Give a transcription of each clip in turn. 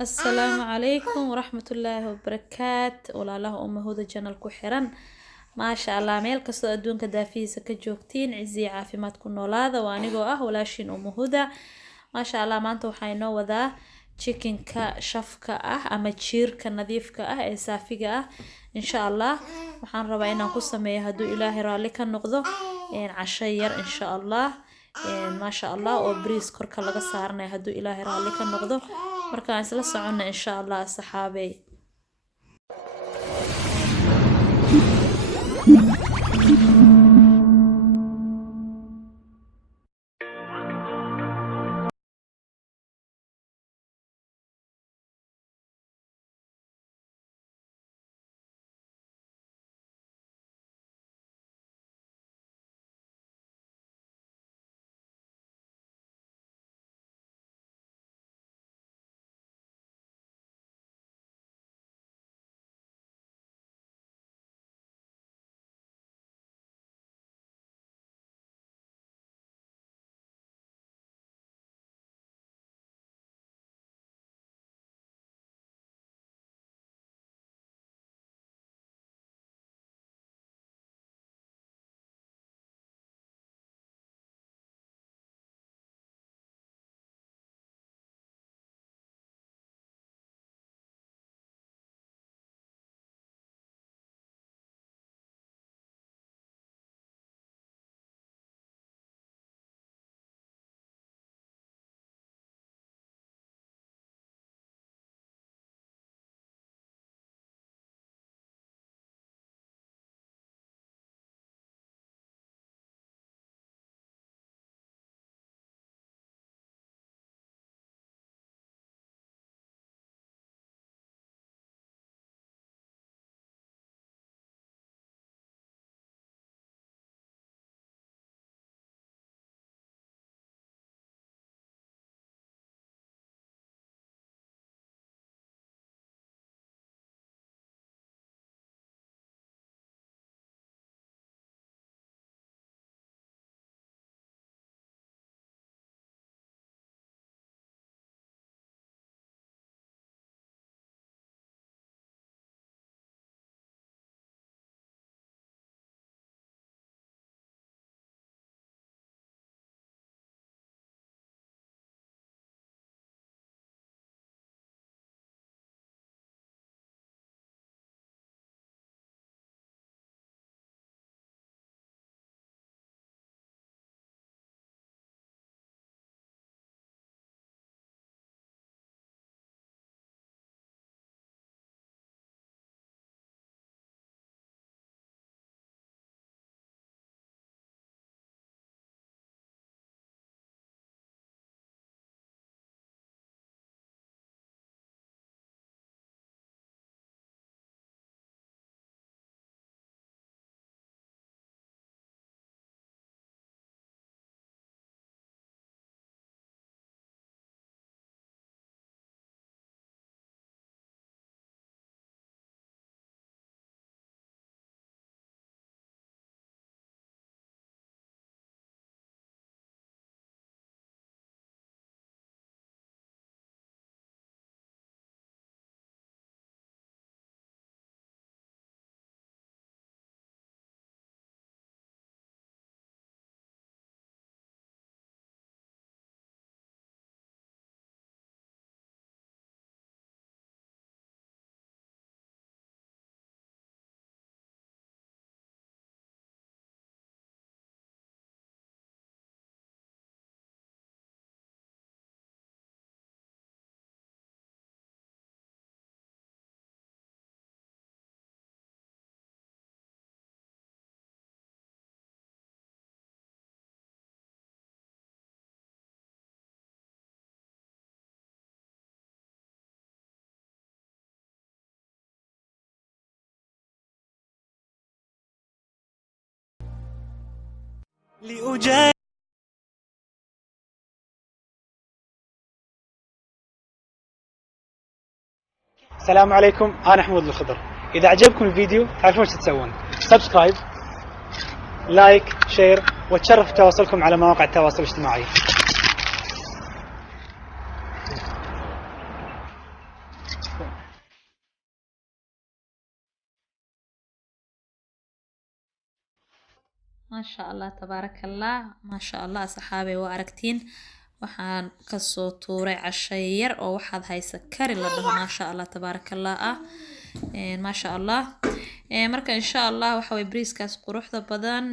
السلام عليكم ورحمة الله وبركاته ولا له هدى جنال كحران ما شاء الله ميل كستو أدونك دافيسة كجوكتين عزي عافيمات كن نولاذا وانيقو ولاشين هدى ما شاء الله ما انتو حينو وذا chicken ka shafka ama jiirka nadiifka ee saafiga insha Allah waxaan rabaa inaan ku sameeyo haduu Ilaahay raali ka noqdo casho yar insha Allah ma sha Allah oo bariis korka laga saarnay haduu Ilaahay raali ka noqdo markaan isla socono insha Allah saxaabay السلام عليكم، أنا حمود الخضر. إذا عجبكم الفيديو تعرفون ايش تسوون؟ سبسكرايب، لايك، شير، وتشرف تواصلكم على مواقع التواصل الاجتماعي. ما شاء الله تبارك الله ما شاء الله أصحابي وأركتين waxaan kasoo tuuray cashay yar oo waxaad haysa kari la dhaho ma sha Allah tabarakallah ma sha Allah marka insha Allah waxa way bariiskaas quruxda badan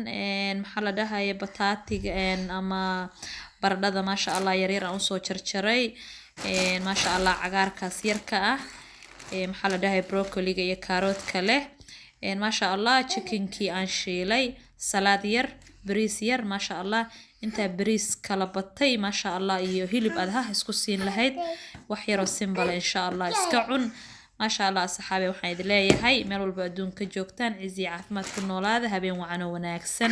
maxaa la dhahayaa bataatiga ama baradhada ma sha Allah yar yar aan soo jarjaray ma sha Allah cagaarkaas yarka ah maxaa la dhahayaa broccoli-ga iyo carrot-ka leh ma sha Allah chicken-kii aan shiilay salad yar bariis yar ma sha Allah inta bariis kala batay ma sha Allah iyo hilib adha isku siin lahayd wax yar oo simple insha Allah iska cun ma sha Allah asxaabi waxaan idin leeyahay meel walba adduunka joogtaan cizi caafimaad ku noolaada habeen wacan oo wanaagsan